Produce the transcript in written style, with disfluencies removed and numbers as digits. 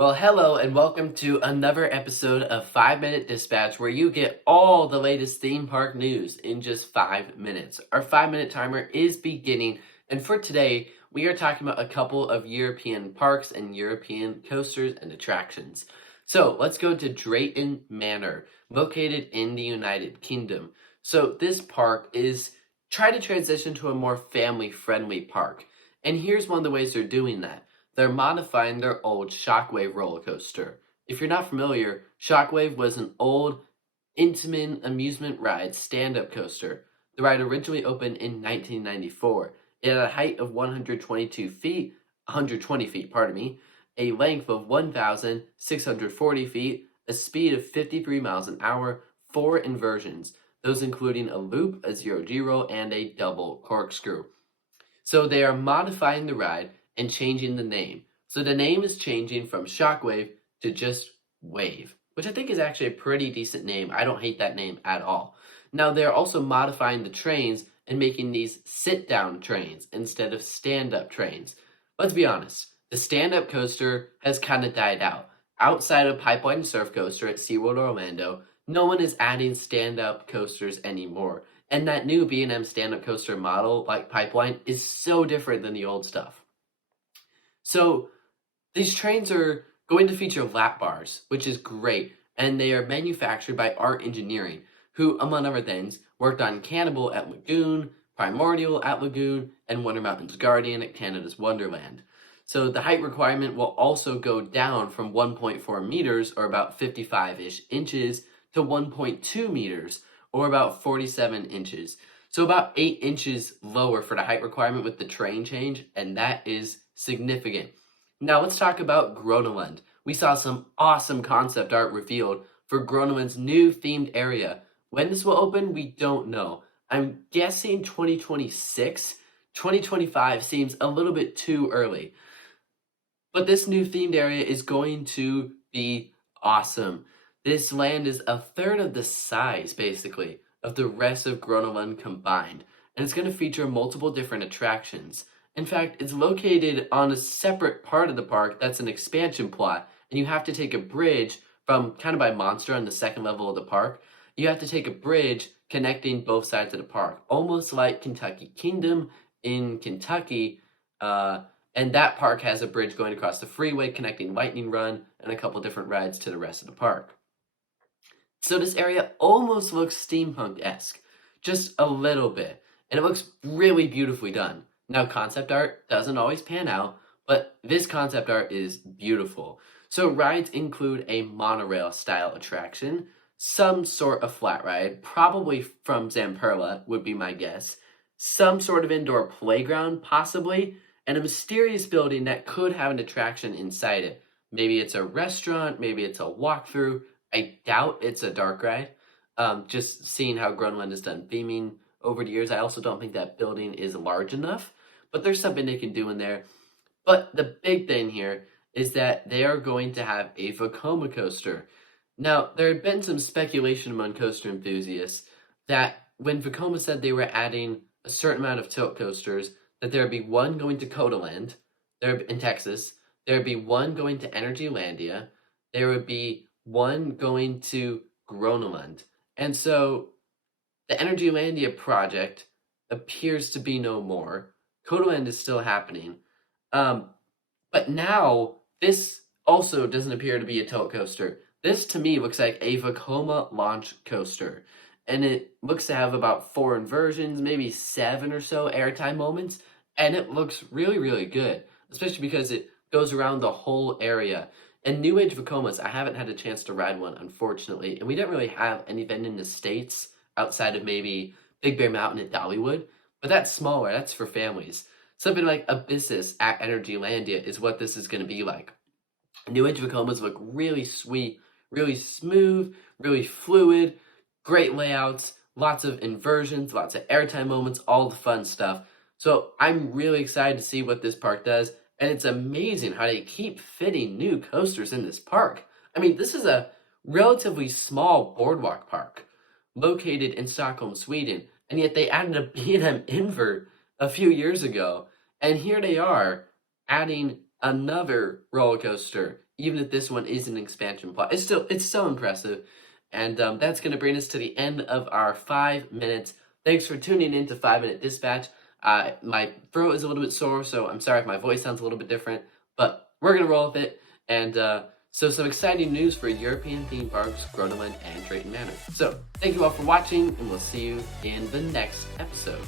Well, hello and welcome to another episode of 5 Minute Dispatch where you get all the latest theme park news in just 5 minutes. Our 5 minute timer is beginning, and for today, we are talking about a couple of European parks and European coasters and attractions. So let's go to Drayton Manor, located in the United Kingdom. So this park is trying to transition to a more family-friendly park. And here's one of the ways they're doing that. They're modifying their old Shockwave roller coaster. If you're not familiar, Shockwave was an old Intamin amusement ride stand-up coaster. The ride originally opened in 1994. It had a height of 120 feet, pardon me, a length of 1,640 feet, a speed of 53 miles an hour, 4 inversions, those including a loop, a zero-G roll, and a double corkscrew. So they are modifying the ride and changing the name. So the name is changing from Shockwave to just Wave, which I think is actually a pretty decent name. I don't hate that name at all. Now they're also modifying the trains and making these sit-down trains instead of stand-up trains. Let's be honest, the stand-up coaster has kind of died out. Outside of Pipeline Surf Coaster at SeaWorld Orlando, no one is adding stand-up coasters anymore. And that new B&M stand-up coaster model, like Pipeline, is so different than the old stuff. So these trains are going to feature lap bars, which is great, and they are manufactured by Art Engineering, who, among other things, worked on Cannibal at Lagoon, Primordial at Lagoon, and Wonder Mountain's Guardian at Canada's Wonderland. So the height requirement will also go down from 1.4 meters, or about 55-ish inches, to 1.2 meters, or about 47 inches. So about 8 inches lower for the height requirement with the train change, and that is significant. Now let's talk about Grona Lund. We saw some awesome concept art revealed for Grona Lund's new themed area. When this will open, we don't know. I'm guessing 2026. 2025 seems a little bit too early. But this new themed area is going to be awesome. This land is a third of the size, basically, of the rest of Grona Lund combined, and it's going to feature multiple different attractions. In fact, it's located on a separate part of the park that's an expansion plot, and you have to take a bridge from kind of by Monster on the second level of the park. You have to take a bridge connecting both sides of the park, almost like Kentucky Kingdom in Kentucky, and that park has a bridge going across the freeway connecting Lightning Run and a couple different rides to the rest of the park. So this area almost looks steampunk-esque, just a little bit, and it looks really beautifully done. Now, concept art doesn't always pan out, but this concept art is beautiful. So rides include a monorail-style attraction, some sort of flat ride, probably from Zamperla would be my guess, some sort of indoor playground, possibly, and a mysterious building that could have an attraction inside it. Maybe it's a restaurant, maybe it's a walkthrough. I doubt it's a dark ride. Just seeing how Grona Lund has done theming over the years, I also don't think that building is large enough, but there's something they can do in there. But the big thing here is that they are going to have a Vekoma coaster. Now, there had been some speculation among coaster enthusiasts that when Vekoma said they were adding a certain amount of tilt coasters, that there would be one going to Codaland there in Texas, there would be one going to Energylandia, there would be one going to Grona Lund. And so the Energylandia project appears to be no more. Codaland is still happening. But now, this also doesn't appear to be a tilt coaster. This, to me, looks like a Vekoma launch coaster. And it looks to have about 4 inversions, maybe 7 or so airtime moments. And it looks really, really good, especially because it goes around the whole area. And New Age Vekomas, I haven't had a chance to ride one, unfortunately. And we don't really have anything in the States outside of maybe Big Bear Mountain at Dollywood. But that's smaller, that's for families. Something like Abyssus at Energylandia is what this is going to be like. New Age Vekomas look really sweet, really smooth, really fluid, great layouts, lots of inversions, lots of airtime moments, all the fun stuff. So I'm really excited to see what this park does. And it's amazing how they keep fitting new coasters in this park. I mean, this is a relatively small boardwalk park located in Stockholm, Sweden, and yet they added a B&M invert a few years ago. And here they are adding another roller coaster, even if this one is an expansion plot, it's so impressive. And that's going to bring us to the end of our 5 minutes. Thanks for tuning in to 5 Minute Dispatch. My throat is a little bit sore, so I'm sorry if my voice sounds a little bit different, but we're going to roll with it. And so some exciting news for European theme parks, Grona Lund and Drayton Manor. So thank you all for watching, and we'll see you in the next episode.